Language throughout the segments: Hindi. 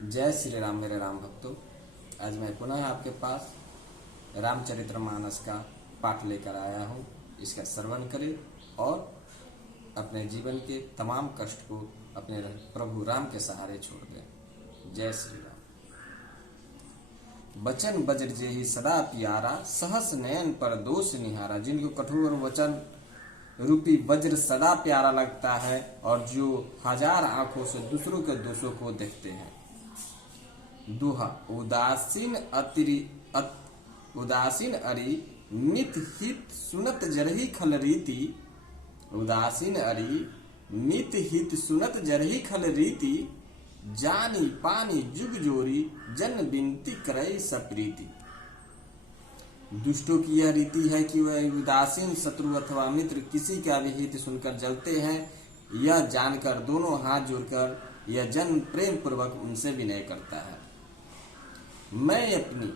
जय श्री राम मेरे राम भक्तों। आज मैं पुनः आपके पास रामचरितमानस का पाठ लेकर आया हूँ। इसका श्रवण करें और अपने जीवन के तमाम कष्ट को अपने प्रभु राम के सहारे छोड़ दें। जय श्री राम। बचन बज्र जेहि सदा प्यारा, सहस नयन पर दोष निहारा। जिनको कठोर वचन रूपी वज्र सदा प्यारा लगता है और जो हजार आंखों से दूसरों के दोषों को देखते हैं। दुहा उदासीन अरि नित हित सुनत जरहि खल रीति। उदासीन अरि नित हित सुनत जरहि खल रीति। जानी पानी जुग जोरी जन बिनती करई सप्रीति। दुष्टों की यह रीति है कि वह उदासीन शत्रु अथवा मित्र किसी का भी हित सुनकर जलते हैं। यह जानकर दोनों हाथ जोड़कर यह जन प्रेम पूर्वक उनसे विनय करता है। मैं अपनी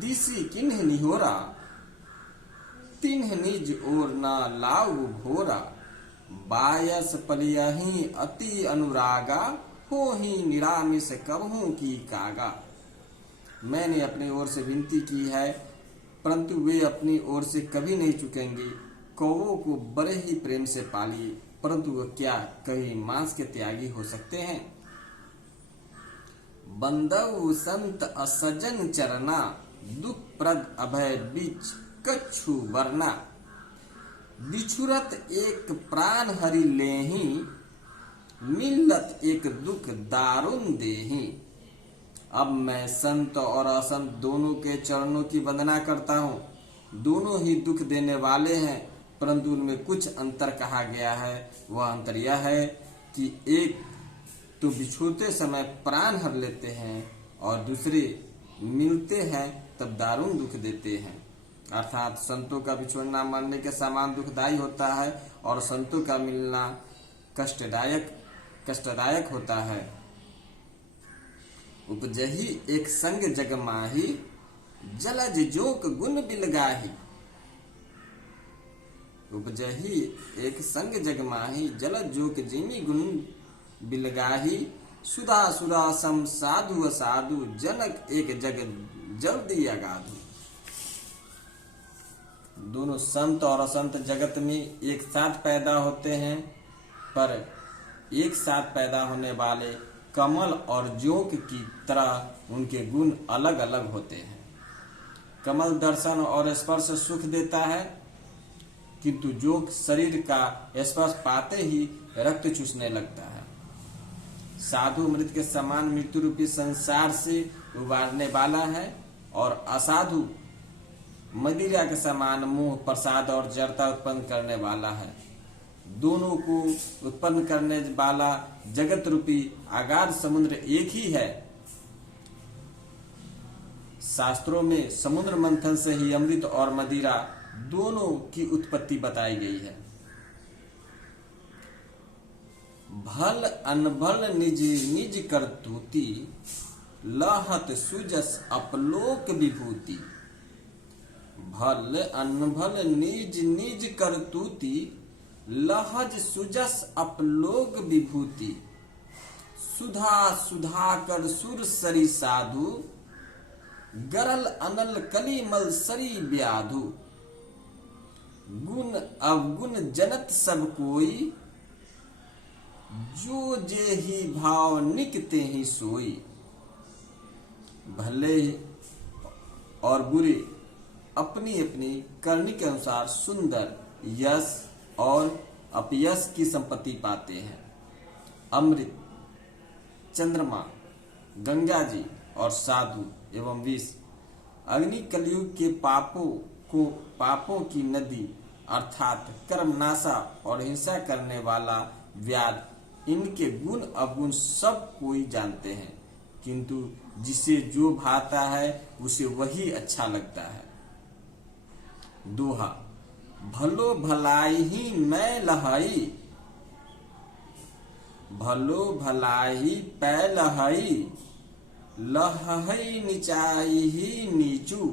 दिसी किन्ह निहोरा, तिन्ह निज ओर ना लाऊ भोरा। बायस पलियहि अति अनुरागा, होहि निरामिष कबहू की कागा। मैंने अपनी ओर से विनती की है, परंतु वे अपनी ओर से कभी नहीं चुकेंगे। कौवों को बड़े ही प्रेम से पालिए, परंतु वह क्या कहीं मांस के त्यागी हो सकते हैं। बंदऊ संत असजन चरना, दुख प्रद अभय बीच कछु वरना। बिछुरत एक प्राण हरि लेहि, मिलत एक दुख दारुण देहि। अब मैं संत और असंत दोनों के चरणों की वंदना करता हूँ। दोनों ही दुख देने वाले हैं, परंतु उनमें कुछ अंतर कहा गया है। वह अंतर यह है कि एक तो बिछोते समय प्राण हर लेते हैं और दूसरे मिलते हैं तब दारुण दुख देते हैं। अर्थात संतों का बिछोड़ना मरने के समान दुखदायी होता है और संतों का मिलना कष्टदायक होता है। उपजही एक संग जग माही, जलज जोक गुण बिलगाही। उपजही एक संग जग माही, जलज जोक जिमी गुण बिलगाही। सुधा सुधा सम साधु असाधु, जनक एक जग जल्दी अगाधु। दोनों संत और असंत जगत में एक साथ पैदा होते हैं, पर एक साथ पैदा होने वाले कमल और जोंक की तरह उनके गुण अलग अलग होते हैं। कमल दर्शन और स्पर्श सुख देता है, किंतु जोंक शरीर का स्पर्श पाते ही रक्त चूसने लगता है। साधु मृत के समान मृत्यु रूपी संसार से उबारने वाला है और असाधु मदिरा के समान मोह प्रसाद और जड़ता उत्पन्न करने वाला है। दोनों को उत्पन्न करने वाला जगत रूपी अगाध समुद्र एक ही है। शास्त्रों में समुद्र मंथन से ही अमृत और मदिरा दोनों की उत्पत्ति बताई गई है। भल अनभल निज निज करतूती, लहत सुजस अपलोक विभूति। भल अनभल निज निज करतूती, लहज सुजस अपलोक विभूति। सुधा सुधा कर सुर सरी साधु, गरल अनल कलिमल सरी व्याधु। गुण अवगुण जनत सब कोई, जो जे ही भाव निकते ही सोई। भले और बुरे अपनी अपनी करनी के अनुसार सुंदर यश और अपयश की संपत्ति पाते हैं। अमृत, चंद्रमा, गंगा जी और साधु एवं विष, अग्नि कलयुग के पापों की नदी अर्थात कर्मनाशा और हिंसा करने वाला व्याध, इनके गुण अवगुण सब कोई जानते हैं, किंतु जिसे जो भाता है उसे वही अच्छा लगता है। दोहा भलो भलाई ही मैं लहाई, भलो भलाई पै लहाई। लहई निचाई ही नीचू।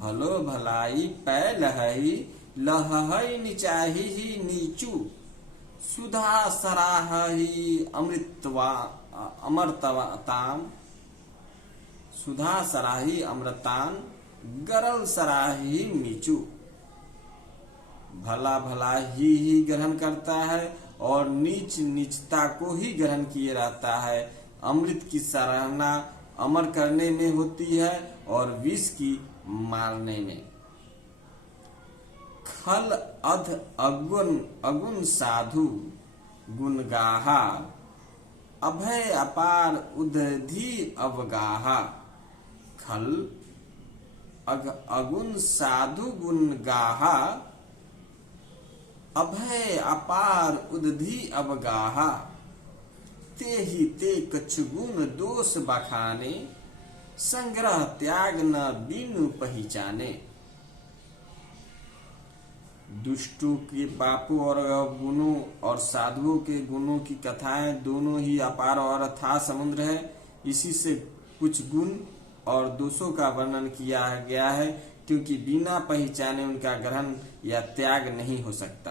भलो भलाई पै लहाई, लहई निचाही ही नीचू। सुधा सराही अमरताम सुधा सराही अमृतान गरल सराही मीचू। भला भला ही ग्रहण करता है और नीच नीचता को ही ग्रहण किए रहता है। अमृत की सराहना अमर करने में होती है और विष की मारने में। खल अध अगुन अगुन साधु गुण गाहा अभय अपार उदधि अवगाहा। खल अगुन साधु गुण गाहा अभय अपार उदधि अवगाहा। ते ही ते कछु गुण दोष बखाने संग्रह त्याग न बिनु पहचाने। दुष्टों के पापों और गुणों और साधुओं के गुणों की कथाएं दोनों ही अपार और अथाह समुद्र है। इसी से कुछ गुण और दोषों का वर्णन किया गया है, क्योंकि बिना पहचाने उनका ग्रहण या त्याग नहीं हो सकता।